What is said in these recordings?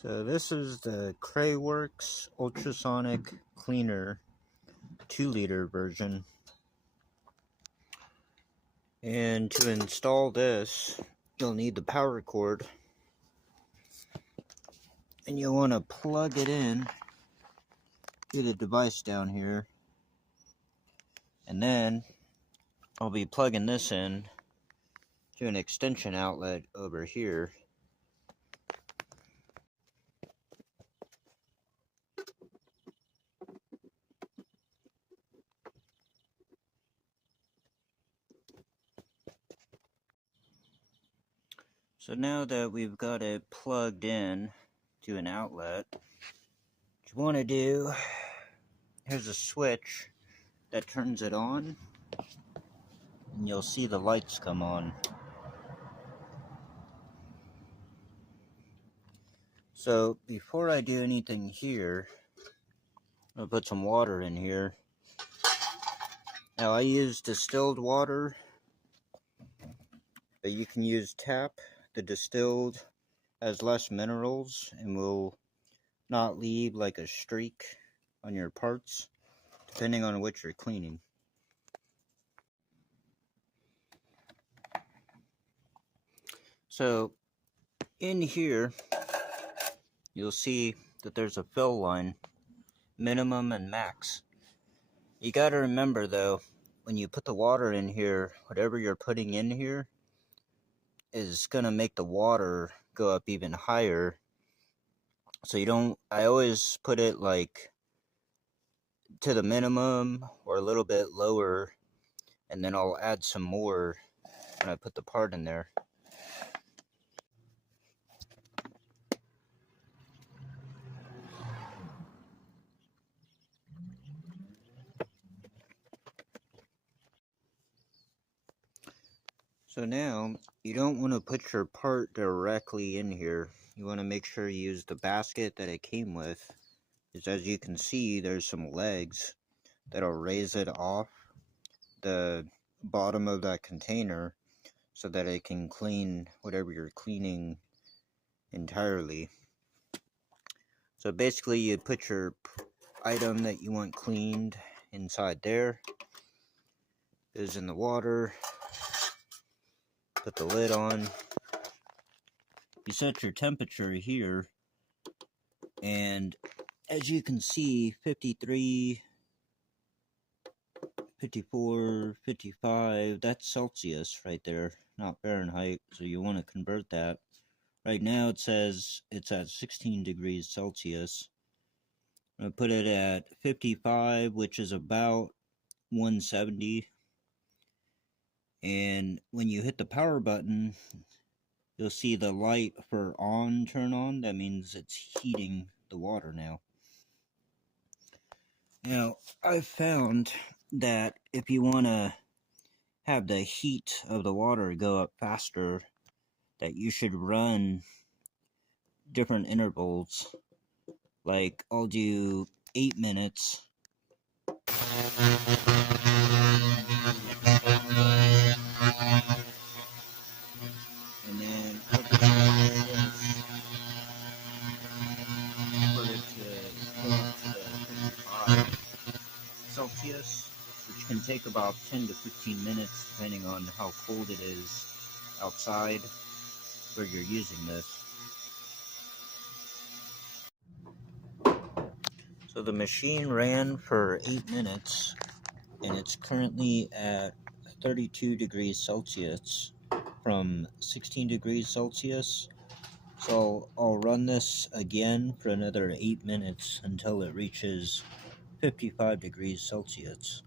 So this is the Creworks Ultrasonic Cleaner 2-liter version. And to install this, you'll need the power cord. And you'll want to plug it in. Get a device down here. And then I'll be plugging this in to an extension outlet over here. So now that we've got it plugged in to an outlet, what you want to do, here's a switch that turns it on, and you'll see the lights come on. So before I do anything here, I'll put some water in here. Now I use distilled water, but you can use tap. The distilled has less minerals and will not leave like a streak on your parts, depending on what you're cleaning. So in here, you'll see that there's a fill line, minimum and max. You got to remember though, when you put the water in here, whatever you're putting in here is going to make the water go up even higher. So I always put it like to the minimum or a little bit lower, and then I'll add some more when I put the part in there. So now, you don't want to put your part directly in here. You want to make sure you use the basket that it came with. Because as you can see, there's some legs that'll raise it off the bottom of that container so that it can clean whatever you're cleaning entirely. So basically, you put your item that you want cleaned inside there. Goes in the water. Put the lid on. You set your temperature here, and as you can see, 53, 54, 55, that's Celsius right there, not Fahrenheit, so you want to convert that. Right now it says it's at 16 degrees Celsius. I'm going to put it at 55, which is about 170. And when you hit the power button, you'll see the light for on turn on. That means it's heating the water now. Now, I've found that if you want to have the heat of the water go up faster, that you should run different intervals. Like, I'll do 8 minutes. And then I'll just put it to go up to 55 Celsius, which can take about 10 to 15 minutes depending on how cold it is outside where you're using this. So the machine ran for 8 minutes and it's currently at 32 degrees Celsius from 16 degrees Celsius. So I'll run this again for another 8 minutes until it reaches 55 degrees Celsius.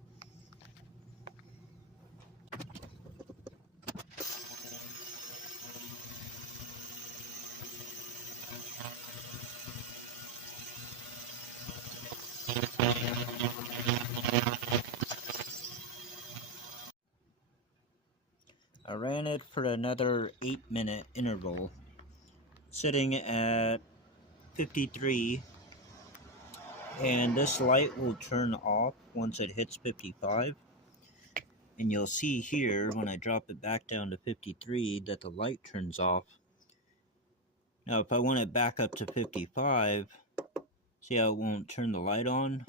I ran it for another 8-minute interval, sitting at 53, and this light will turn off once it hits 55. And you'll see here, when I drop it back down to 53, that the light turns off. Now if I want it back up to 55, see how it won't turn the light on?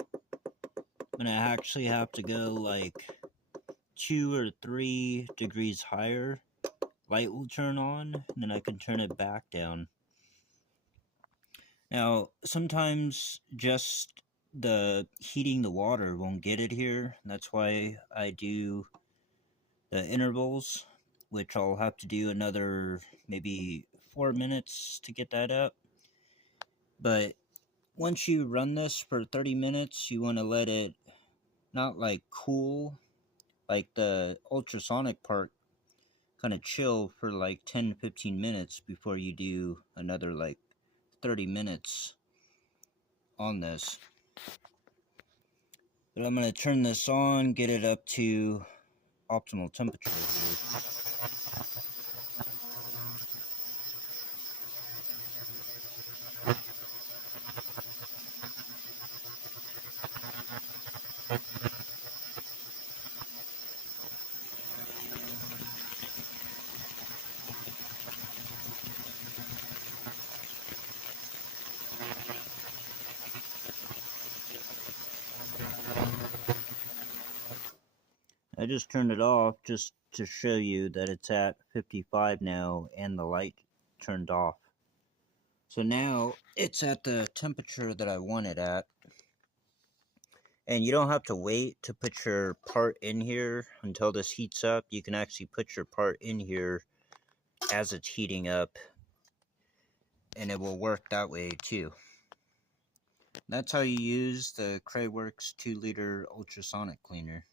I'm gonna actually have to go like 2 or 3 degrees higher. Light will turn on, and then I can turn it back down. Now, sometimes just the heating the water won't get it here. That's why I do the intervals, which I'll have to do another maybe 4 minutes to get that up. But once you run this for 30 minutes, you want to let it not like cool, like the ultrasonic part, kind of chill for like 10-15 minutes before you do another like 30 minutes on this. But I'm going to turn this on, get it up to optimal temperature here. I just turned it off just to show you that it's at 55 now and the light turned off. So now it's at the temperature that I want it at. And you don't have to wait to put your part in here until this heats up. You can actually put your part in here as it's heating up, and it will work that way too. That's how you use the Creworks 2-liter ultrasonic cleaner.